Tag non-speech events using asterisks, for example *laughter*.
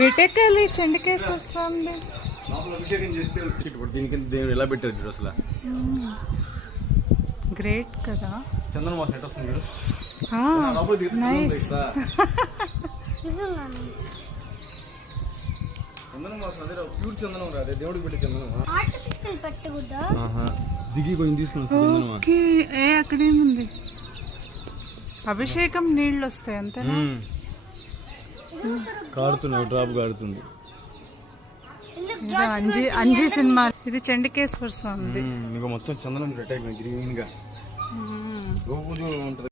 ఎటెక్కాలి చెండికేశ్వర స్వామి అభిషేకం చేస్తే ఇప్పుడు దేవుడు ఎలా పెట్టారు చూడు అసలు? గ్రేట్ కదా. చందన వాసన ఎట్ వస్తుంది చూడు నైస్? *laughs* చందనం వాసన అదే ప్యూర్ చందనం రా అదే దేవుడికి పెట్టే చందనం ఆర్టిఫిషియల్ పెట్టకూడదా? ఆహా దిగి కొంచెం తీసుకుని వస్తుంది ఓకే ఏ అక్కడేముంది? అభిషేకం నీళ్ళు వస్తాయి అంతేనా? కారుతుంది డ్రాప్ కారుతుంది. ఇది అంజీ అంజీ సినిమా. ఇది చండికేశ్వర స్వామిది. ఇంకా మొత్తం చందనం పెట్టాయి గ్రీన్గా. రోజు ఉంటుంది.